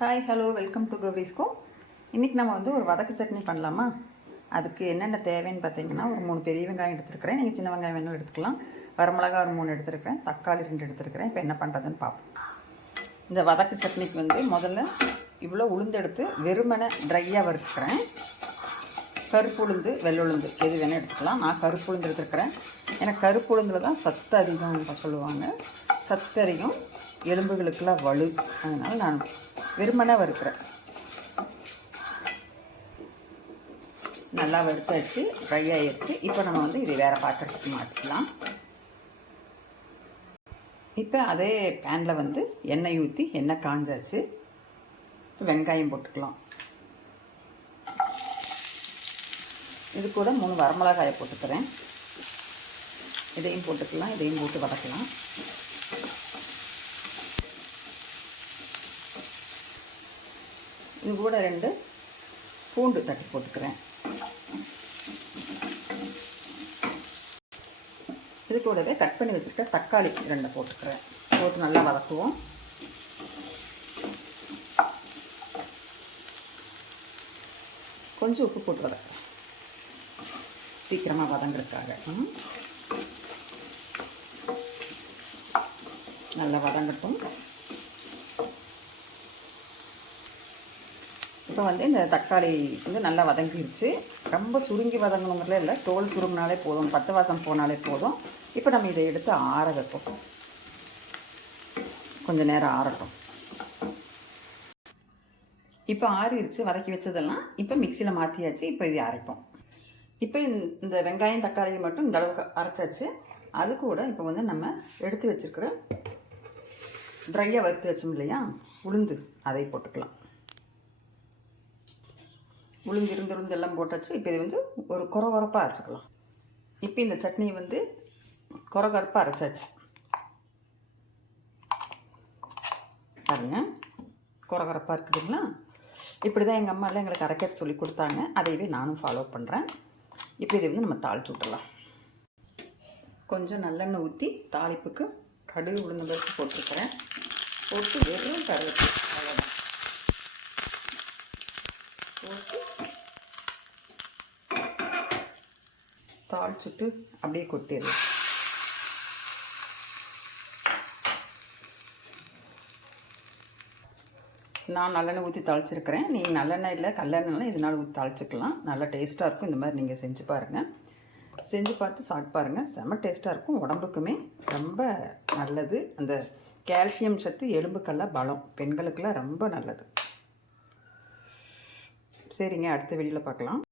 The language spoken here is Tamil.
ஹாய் ஹலோ வெல்கம் டு கௌரிஸ்கோ. இன்றைக்கி நம்ம ஒரு வதக்கு சட்னி பண்ணலாமா? அதுக்கு என்னென்ன தேவைன்னு பார்த்தீங்கன்னா, ஒரு 3 பெரிய வெங்காயம் எடுத்துருக்கிறேன். நீங்கள் சின்ன வெங்காயம் வேணும் எடுத்துக்கலாம். வரமிளகா ஒரு 3 எடுத்துருக்கிறேன். தக்காளி 2 எடுத்துருக்கிறேன். இப்போ என்ன பண்ணுறதுன்னு பார்ப்போம். இந்த வதக்கு சட்னிக்கு முதல்ல இவ்வளோ உளுந்து எடுத்து வெறுமனை ட்ரையாக வறுத்துக்கிறேன். கருப்பு உளுந்து வெள்ளுளுந்து எது வேணால் எடுத்துக்கலாம். நான் கருப்பு உளுந்து எடுத்துருக்கிறேன். எனக்கு கருப்பு உளுந்தில் தான் சத்து அதிகம் சொல்லுவாங்க. சத்து அதிகம், எலும்புகளுக்கெல்லாம் வலு. அதனால் நான் வெறுமனை வறுக்கிறேன். நல்லா வறுத்தாச்சு, ட்ரை ஆகிடுச்சு. இப்போ நம்ம இதை வேறு பாத்திரத்துக்கு மாற்றிக்கலாம். இப்போ அதே பேனில் எண்ணெய் ஊற்றி எண்ணெய் காஞ்சாச்சு. வெங்காயம் போட்டுக்கலாம். இது கூட 3 வரமிளகாயை போட்டுக்கிறேன். இதையும் போட்டுக்கலாம். இதையும் போட்டு வதக்கலாம். இது கூட 2 பூண்டு தட்டி போட்டுக்கிறேன். இது கூடவே கட் பண்ணி வச்சுருக்க தக்காளி 2 போட்டுக்கிறேன். போட்டு நல்லா வதக்குவோம். கொஞ்சம் உப்பு போட்டு வதக்குறேன், சீக்கிரமாக வதங்குறதுக்காக. நல்லா வதங்கட்டும். இப்போ இந்த தக்காளி நல்லா வதங்கிடுச்சு. ரொம்ப சுருங்கி வதங்கணுங்கிறதே இல்லை, தோல் சுருங்கினாலே போதும், பச்சை வாசம் போனாலே போதும். இப்போ நம்ம இதை எடுத்து ஆற வைப்போம். கொஞ்சம் நேரம் ஆறட்டும். இப்போ ஆறிடுச்சு வதக்கி வச்சதெல்லாம். இப்போ மிக்சியில் மாற்றியாச்சு. இப்போ இதை அரைப்போம். இப்போ இந்த வெங்காயம் தக்காளி மட்டும் இந்த அளவுக்கு அரைச்சாச்சு. அது கூட இப்போ நம்ம எடுத்து வச்சுருக்கிற ட்ரையாக வறுத்து வச்சோம் இல்லையா உளுந்து, அதை போட்டுக்கலாம். உளுந்து இருந்து எல்லாம் போட்டாச்சு. இப்போ இது ஒரு கொரகொரப்பாக அரைச்சிக்கலாம். இப்போ இந்த சட்னி கொரகொரப்பாக அரைச்சாச்சு. பாருங்க, கொரகொரப்பாக இருக்குதுங்களா? இப்படி தான் எங்கள் அம்மாலாம் எங்களுக்கு அரைக்க சொல்லி கொடுத்தாங்க. அதையவே நானும் ஃபாலோ பண்ணுறேன். இப்போ இதை நம்ம தாளிச்சு விட்டுடலாம். கொஞ்சம் நல்லெண்ணெய் ஊற்றி தாளிப்புக்கு கடுகு உளுந்து பருப்பு போட்டுருக்கிறேன். போட்டு வெறும் கருவேப்பிலை அவ்வளோதான் போட்டு தாளிச்சுட்டு அப்படியே கொட்டிடலாம். நான் நல்லெண்ணெய் ஊற்றி தாளிச்சிருக்கிறேன். நீங்கள் நல்லெண்ணெய் இல்லை கல்லெண்ணெய்லாம் இதனால் ஊற்றி தாளிச்சிக்கலாம். நல்லா டேஸ்ட்டாக இருக்கும். இந்த மாதிரி நீங்கள் செஞ்சு பாருங்கள். செஞ்சு பார்த்து சாப்பிட்டு பாருங்கள். செம்ம டேஸ்ட்டாக இருக்கும். உடம்புக்குமே ரொம்ப நல்லது. அந்த கால்சியம் சத்து எலும்புக்கெல்லாம் பலம், பெண்களுக்கெல்லாம் ரொம்ப நல்லது. சரிங்க, அடுத்த வீடியோவில் பார்க்கலாம்.